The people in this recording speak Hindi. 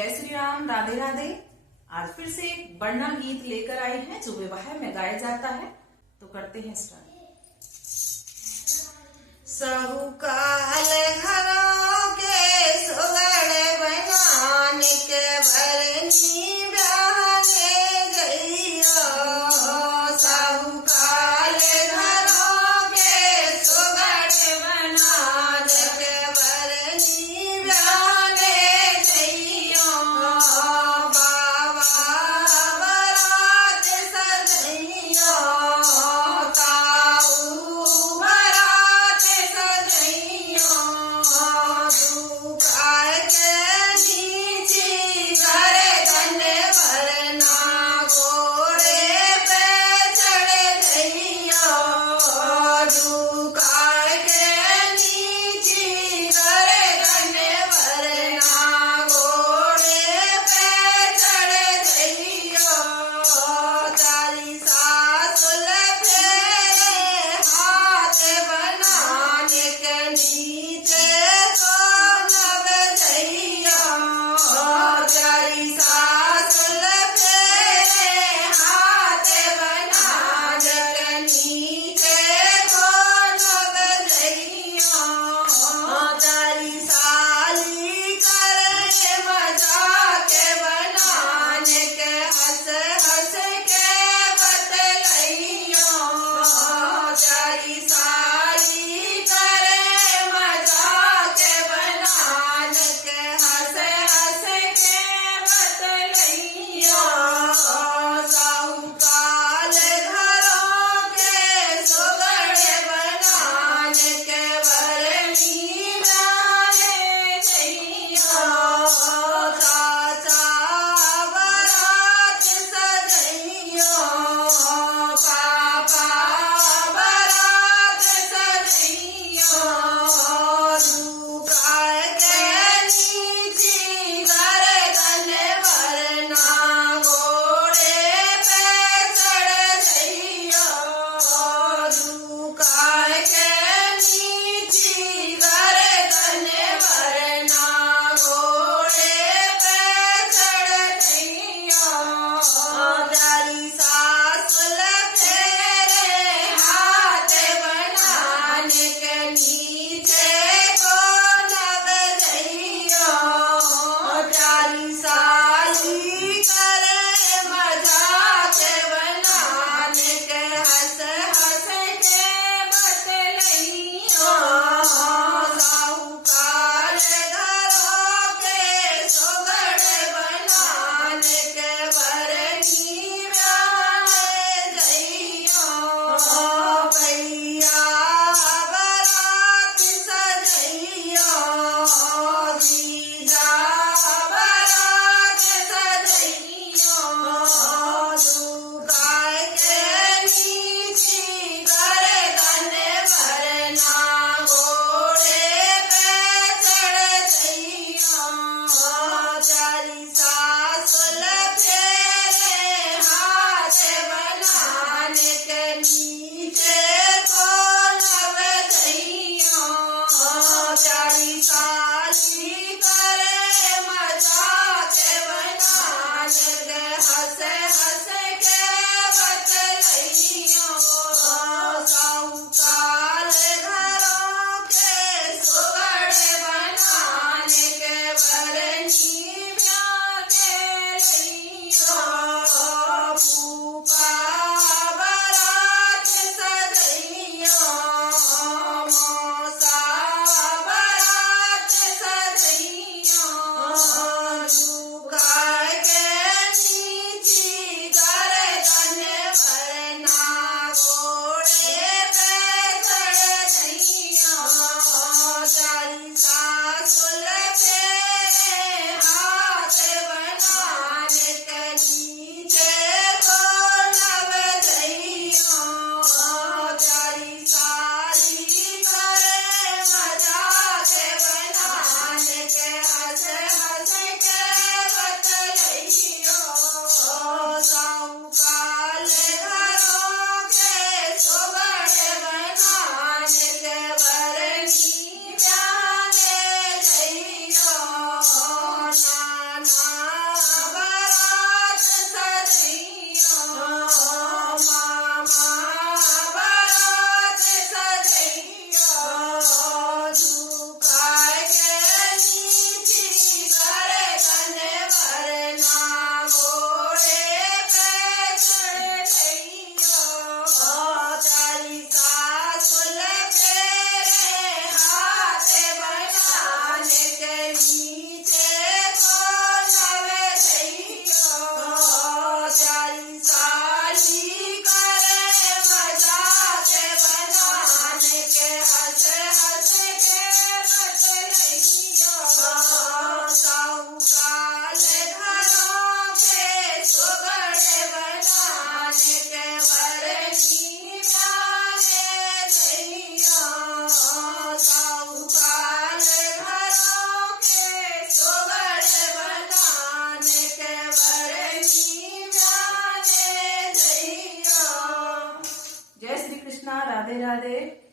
जय श्री राम, राधे राधे। आज फिर से एक वर्णम गीत लेकर आए हैं जो विवाह में गाया जाता है। तो करते हैं स्टार्ट। सहुकाल घरों के सुगड़ बनाने के बरनी बहाने गइयो। सहुकाल घरों के सुगड़ बनाने के बरनी बहाने गइयो। बाबा बरात सजइयो। ताऊ बरात सजइयो। दुकाय के नीची गर्दन वरना घोड़े पे चढ़ गइयो। दुकाय के नीची गर्दन वरना घोड़े पे चढ़ गइयो। चालीसा सुल फेरे हाथ बनाने के नीचे को नव जइयो। चालीसा सुल फेरे हाथ बनाने के नीचे को नव जइयो। चालीसाली करे मजाक बनाने के हंस हंस के बतलइयो। चालीसाली करे मजाक बनाने के हंस हंस के बतलइयो। साहूकाल घरों के सुगड़ बनाने के बरनी बहाने गइयो। चाचा बरात सजइयो। पापा बरात सजइयो। दुकाय के नीची गर्दन वरना घोड़े पे चढ़ जइयो। दुकाय के नीची गर्दन वरना घोड़े पे चढ़ जइयो। चालीसा सुल फेरे हाथ बनाने के नीचे को नव जइयो। चालीसाली करे मजाक बनाने के हंस हंस के बतलइयो। साहूकार घरों के सुगड़ बनाने के बरनी बहाने गइयो। भैया बरात सजइयो। जीजा बरात सजइयो। दुकाय के नीची गर्दन वरना घोड़े पे चढ़ जइयो। चालीसा सुल फेरे हाथ बनाने के नीचे को नव जइयो। चालीसाली करे मजाक कृष्णा, राधे राधे।